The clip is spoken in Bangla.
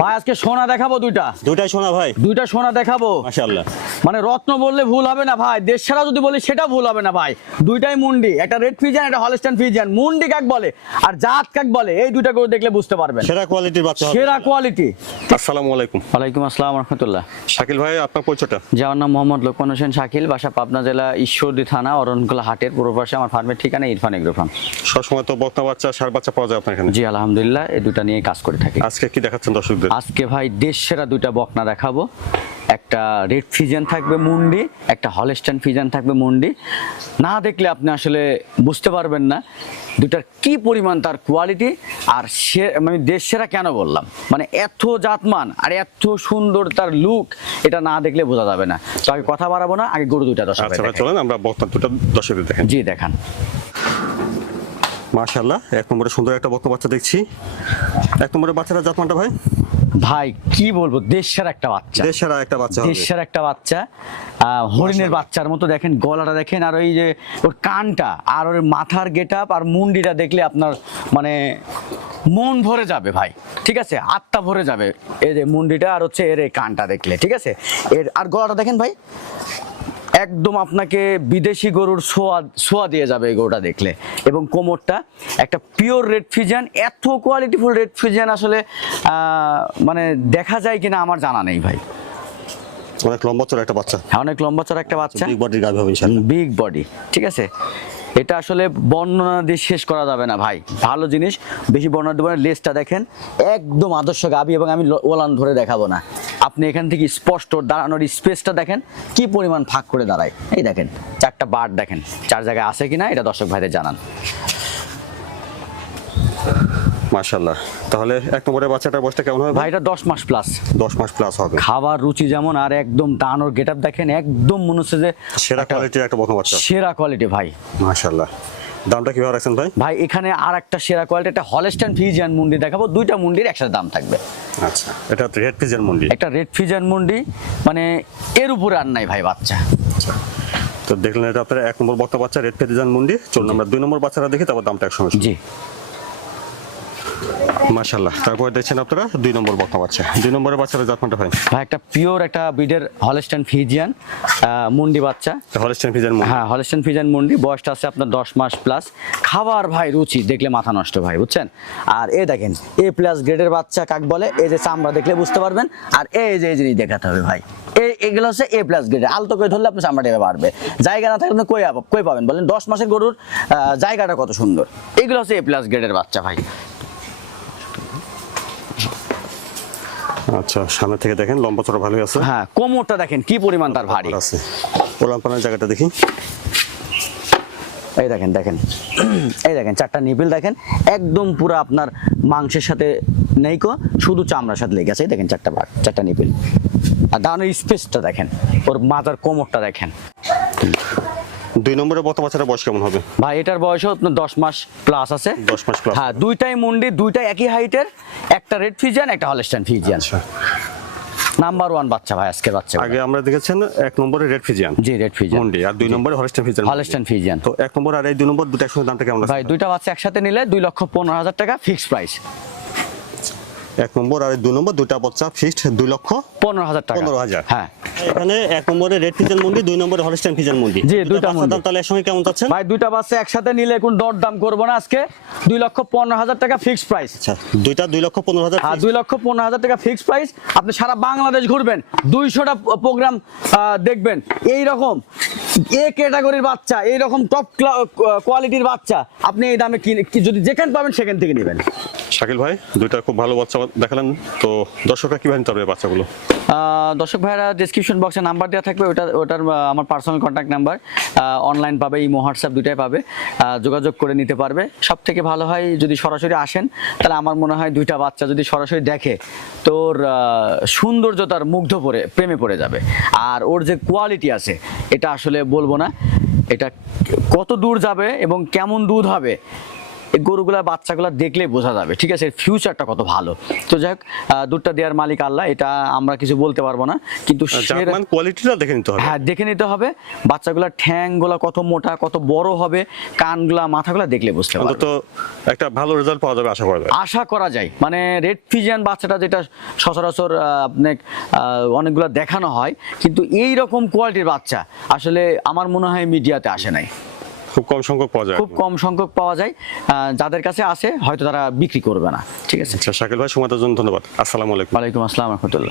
ভাই আজকে সোনা দেখাবো দুইটা। দুইটাই শোনা ভাই। দুইটা সোনা দেখাবো। মাশাআল্লাহ। মানে রত্ন বললে ভুল হবে না ভাই দেশ ছাড়া যদি বলি সেটা ভুল হবে না ভাই। দুইটাই মুন্ডি একটা রেড ফিজিয়ান একটা হলস্টাইন ফিজিয়ান মুন্ডি কাক বলে আর জাত কাক বলে এই দুইটা করে দেখলে বুঝতে পারবেন। সেরা কোয়ালিটির বাচ্চা সেরা কোয়ালিটি আসসালামু আলাইকুম। ওয়ালাইকুম আসসালাম রহমতুল্লাহ। শাকিল ভাই আপনার পরিচয়টা? যে আমার নাম মোহাম্মদ লোকমান হোসেন শাকিল বাসা পাবনা জেলা ঈশ্বরদী থানা অরণকুলা হাটের পূর্ব পাশে আমার ফার্মের ঠিকানা ইরফান এগ্রো ফার্ম সবসময় তো বক্তা বাচ্চা সার বাচ্চা পাওয়া যায় আপনার এখানে? জি আলহামদুলিল্লাহ এই দুটা নিয়ে কাজ করে থাকি। আজকে কি দেখাচ্ছেন আজকে ভাই দেশ সেরা দুইটা বকনা দেখাবো। একটা রেড ফিজিয়ান থাকবে মুন্ডি একটা হলস্টাইন ফিজিয়ান থাকবে মুন্ডি। না দেখলে আপনি আসলে বুঝতে পারবেন না দুটার কি পরিমাণ তার কোয়ালিটি আর সে মানে দেশ সেরা কেন বললাম? মানে এত জাতমান আর এত সুন্দর তার লুক এটা না দেখলে বোঝা যাবে না। তো আগে কথা বাড়াবো না আগে গরু দুইটা দশ আচ্ছা চলেন আমরা বক্তা দুটো দর্শকদের দেখেন জি দেখান। মাশাআল্লাহ এক নম্বরে সুন্দর একটা বক্তা বাচ্চা দেখছি। এক নম্বরে বাচ্চাটা জাতমানটা ভাই? ভাই কি বলব দেশ সেরা একটা বাচ্চা। দেশেরা একটা বাচ্চা দেশের একটা বাচ্চা। হরিণের বাচ্চার মতো দেখেন গলাটা দেখেন আর ওই যে ওর কানটা আর ওর মাথার গেট আর মুন্ডিটা দেখলে আপনার মানে মন ভরে যাবে ভাই ঠিক আছে? আত্মা ভরে যাবে এই যে মুন্ডিটা আর হচ্ছে এর এই কানটা দেখলে ঠিক আছে? এর আর গলাটা দেখেন ভাই। একদম আপনাকে বিদেশি গরুর সোয়া সোয়া দিয়ে যাবে এই গরুটা দেখলে। এবং কোমরটা একটা পিওর রেড ফিজিয়ান এত কোয়ালিটিফুল রেড ফিজিয়ান আসলে মানে দেখা যায় কিনা আমার জানা নেই ভাই। অনেক লম্বা চড়া একটা বাচ্চা। হ্যাঁ, অনেক লম্বা চড়া একটা বাচ্চা। বিগ বডির গাভি হবে ইনশাআল্লাহ। বিগ বডি ঠিক আছে? এটা আসলে বর্ণনা দিয়ে শেষ করা যাবে না ভাই। ভালো জিনিস বেশি বর্ণনা দেবো না লেজটা দেখেন। একদম আদর্শ গাবি এবং আমি ওলান ধরে দেখাবো না। আপনি এখান থেকে স্পষ্ট দাঁড়ানোর স্পেসটা দেখেন কি পরিমাণ ফাঁক করে দাঁড়ায়। এই দেখেন চারটা বার দেখেন চার জায়গায় আছে কিনা এটা দর্শক ভাইদের জানান। মাশাআল্লাহ। তাহলে এক নম্বরে বাচ্চাটার বয়সটা কেমন হবে? ভাই এটা দশ মাস প্লাস দশ মাস প্লাস হবে। খাবার রুচি যেমন আর একদম দাঁড়ানোর গেট দেখেন একদম মনে হচ্ছে যে সেরা কোয়ালিটির একটা বক্তা বাচ্চা। সেরা কোয়ালিটি ভাই। মাশাআল্লাহ। দামটা কীভাবে রাখছেন ভাই? ভাই এখানে আর একটা সেরা কোয়ালিটি একটা হলস্টাইন ফিজিয়ান মুন্ডি দেখাবো। দুইটা মুন্ডির একসাথে দাম থাকবে। আচ্ছা এটা রেড ফিজিয়ান মুন্ডি। একটা রেড ফিজিয়ান মুন্ডি মানে এর উপরে আর নাই ভাই বাচ্চা। তো দেখলেন এটা আপনার এক নম্বর বক্তা বাচ্চা রেড ফিজিয়ান মুন্ডি চলুন আমরা দুই নম্বর বাচ্চাটা দেখি তারপর দামটা একসঙ্গে। জি। মাশাআল্লাহ। তারপরে দেখছেন আপনারা দুই নম্বর বক্তা বাচ্চা। দুই নম্বরের বাচ্চাটা জাতমানটা ভাই? ভাই একটা পিওর একটা বিডের হলস্টাইন ফিজিয়ান মুন্ডি বাচ্চা। হলস্টেন পিজের মুন্ডি। হ্যাঁ হলস্টাইন ফিজিয়ান মুন্ডি। বয়সটা আছে আপনার দশ মাস প্লাস খাবার ভাই রুচি দেখলে মাথা নষ্ট ভাই বুঝছেন? আর এ দেখেন এ প্লাস গ্রেডের বাচ্চা কাক বলে এই যে চামড়া দেখলে বুঝতে পারবেন। আর এই যে এই জিনিস দেখাতে হবে ভাই। এই এগুলো হচ্ছে এ প্লাস গ্রেডের আলতো করে ধরলে আপনি চামড়া টেপে পারবে জায়গা না থাকলে কই কই পাবেন বলেন? দশ মাসের গরুর জায়গাটা কত সুন্দর। এগুলো হচ্ছে এ প্লাস গ্রেডের বাচ্চা ভাই। আচ্ছা সামনে থেকে দেখেন লম্বা চড়া ভালোই আছে। হ্যাঁ কোমরটা দেখেন কি পরিমাণ তার ভারী। আছে। ওলান পানের জায়গাটা দেখি। এই দেখেন দেখেন। এই দেখেন চারটা নিপিল দেখেন একদম পুরো আপনার মাংসের সাথে নেই কো শুধু চামড়ার সাথে লেগে আছে। এই দেখেন চারটা বার চারটা নিপিল। আর দাঁড়ানোর স্পেসটা দেখেন ওর মাথার কোমরটা দেখেন। দুই নম্বরের বক্তা বাচ্চাটা বয়স কেমন হবে? ভাই এটার বয়সও আপনার দশ মাস প্লাস আছে। 10 মাস plus হ্যাঁ দুইটাই মুন্ডি দুইটাই একই হাইটের একটা রেড ফিজিয়ান একটা হলস্টাইন ফিজিয়ান নাম্বার ওয়ান বাচ্চা ভাই আজকের বাচ্চা আগে আমরা দেখেছেন এক নম্বরে রেড ফিজিয়ান জি রেড ফিজিয়ান মুন্ডি আর দুই নম্বরে হলস্টেন ফিজিয়ান হলস্টাইন ফিজিয়ান তো এক নম্বর আর এই দুই নম্বর দুটো একসঙ্গে দামটা কেমন আছে? ভাই দুইটা বাচ্চা একসাথে নিলে দুই লক্ষ পনেরো হাজার টাকা ফিক্সড প্রাইস এক নম্বর আর দুই নম্বর দুটা বাচ্চা ফিক্সড দুই লক্ষ পনেরো হাজার টাকা। পনেরো হাজার। হ্যাঁ। এখানে এক নম্বরে রেড ফিজিয়ান মুন্ডি দুই নম্বরে হলস্টেন ফিজিয়ান মুন্ডি জি, দুইটা মুন্ডি। দাম তাহলে একসঙ্গে কেমন যাচ্ছেন ভাই দুইটা বাচ্চা একসাথে নিলে কোন দর দাম করব না আজকে। দুই লক্ষ পনেরো হাজার টাকা ফিক্সড প্রাইস আচ্ছা দুইটা দুই লক্ষ পনেরো হাজার আর দুই লক্ষ পনেরো হাজার টাকা ফিক্সড প্রাইস আপনি সারা বাংলাদেশ ঘুরবেন দুইশোটা প্রোগ্রাম দেখবেন। এই রকম এ ক্যাটাগরির বাচ্চা এই রকম টপ কোয়ালিটির বাচ্চা আপনি এই দামে কিনে কি- যদি যেখানে পাবেন সেখান থেকে নেবেন। শাকিল ভাই দুইটা খুব ভালো বাচ্চা দেখালেন। তো দর্শকরা কীভাবে নিতে পারবে বাচ্চাগুলো? দর্শক ভাইরা ডিসক্রিপশন বক্সে নাম্বার দেওয়া থাকবে ওটা ওটার আমার পার্সোনাল কন্ট্যাক্ট নাম্বার অনলাইন পাবে ইমো হোয়াটসঅ্যাপ দুটাই পাবে। যোগাযোগ করে নিতে পারবে। সব থেকে ভালো হয় যদি সরাসরি আসেন তাহলে আমার মনে হয় দুইটা বাচ্চা যদি সরাসরি দেখে তোর আহ, সৌন্দর্য মুগ্ধ পড়ে প্রেমে পড়ে যাবে। আর ওর যে কোয়ালিটি আছে এটা আসলে বলব না এটা কত দূর যাবে এবং কেমন দুধ হবে এই গরুগুলা বাচ্চাগুলা দেখলে বোঝা যাবে ঠিক আছে? ফিউচারটা কত ভালো। তো যাই হোক দুধটা দেওয়ার মালিক আল্লাহ এটা আমরা কিছু বলতে পারব না। কিন্তু কোয়ালিটিটা দেখে নিতে হবে। হ্যাঁ দেখে নিতে হবে। বাচ্চাগুলা ঠ্যাংগুলা কত মোটা কত বড় হবে কানগুলা মাথাগুলা দেখলে বুঝতে পারবে। অন্তত একটা ভালো রেজাল্ট পাওয়া যাবে আশা করা যায়। আশা করা যায়। মানে রেড ফিজিয়ান বাচ্চাটা যেটা সচরাচর আহ, আপনার অনেকগুলো দেখানো হয় কিন্তু এই রকম কোয়ালিটির বাচ্চা আসলে আমার মনে হয় মিডিয়াতে আসে নাই। খুব কম সংখ্যক পাওয়া যায় খুব কম সংখ্যক পাওয়া যায়। যাদের কাছে আসে হয়তো তারা বিক্রি করবে না। ঠিক আছে? আচ্ছা শাকিল ভাই সময় জন্য ধন্যবাদ। আসসালামু আলাইকুম। ওয়ালাইকুম আসসালাম রহমতুল্লাহ।